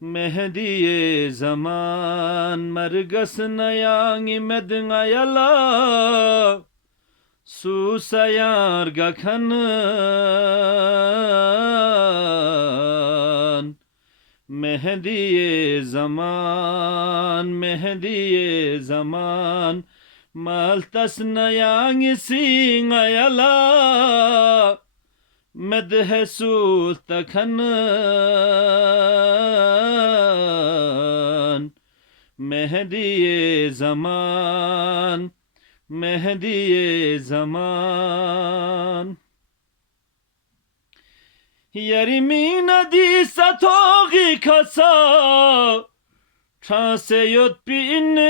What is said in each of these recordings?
Mehdiye zaman margasına yangi medin ayala susayar gakanan Mehdiye zaman maltasına yangi sin ayala medhe sultakanan Mehdiye zaman Yerimin adisa togi kasa Transeyot binin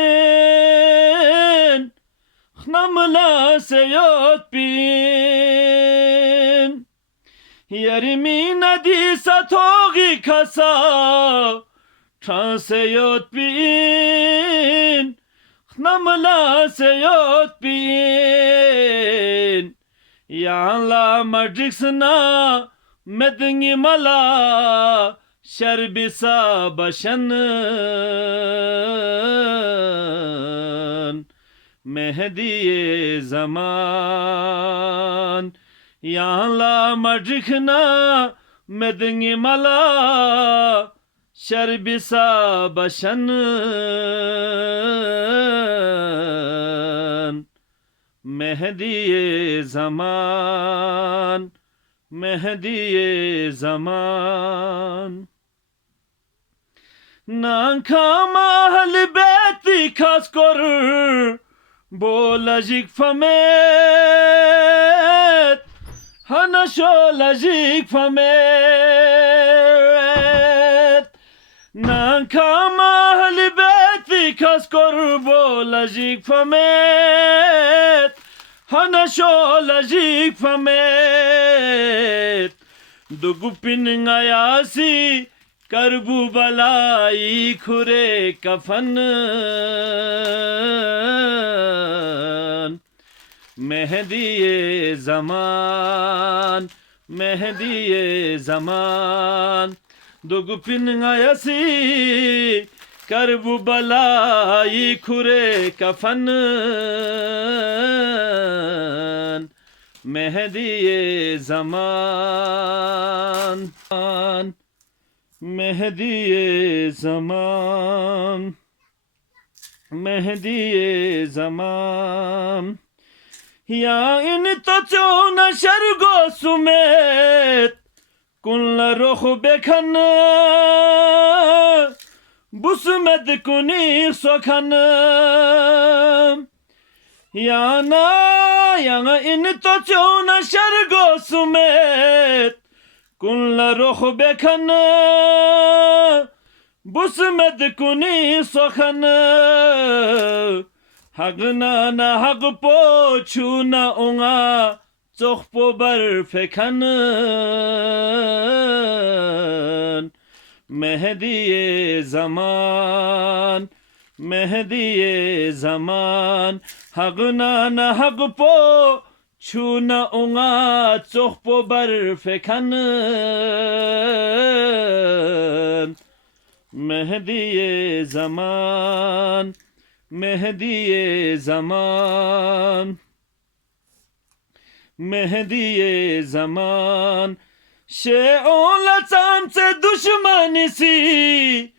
Namla seyot bin Yerimin adisa togi kasa Transeyot bin Namla seyot bin Yanla marjiksına Medingi mala şerbisa başanın Mehdiye zaman Yanla marjikna Medingi mala şerbisa başanın Mehdiye zaman Nankama halibeti kas korur Bolajik famet Hana şolajik famet Nankama halibeti kas korur Bolajik famet Hana şolajik famet Dugupin ayasi Karbu balai khure kafanın Mehdiye zaman Dugupin ayasi Karbu balai khure kafanın Mehdiye zaman Ya in tachona shargo sumet Kunla roh bekana Bu sumet kuni sokanım Yana in tachona shargo sumet Kunla roh bekana Bu sumet kuni sokanım Hagna na hagpo chuna onga Zohpo bar fekanın Mehdiye zaman Hagna na hagpo chuna onga Zohpo bar fekanın Mehdiye zaman Sheola tamse düşmanisi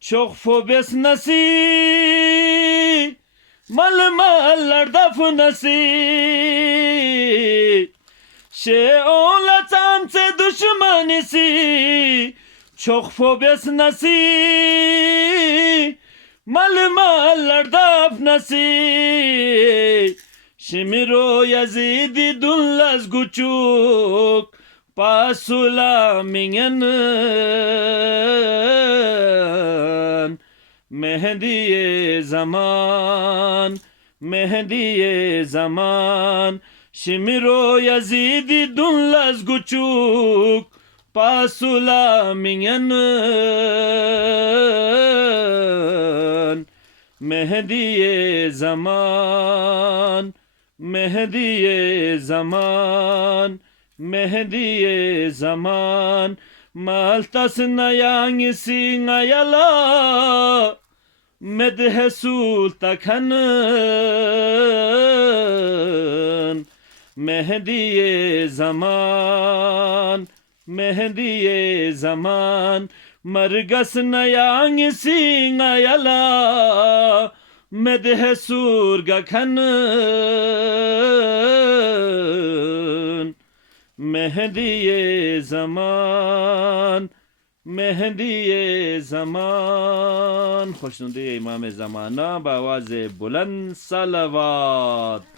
Çok fobes nasi Mallar dafnasi Sheola tamse düşmanisi Çok fobes nasi Mallar dafnasi Şimiro yazidi dunlaz guçuk Pasula minyanın Mehdiye zaman Şimiro yazidi dunlaz guçuk Pasula minyanın Mehdiye zaman maltas nayang singayala medhe sultakanın Mehdiye zaman Mehdiye zaman margas nayang singayala medhe surgakanın Mehdiye zaman Mehdiye zaman خوشنودی امام زمانہ با آواز بلند صلوات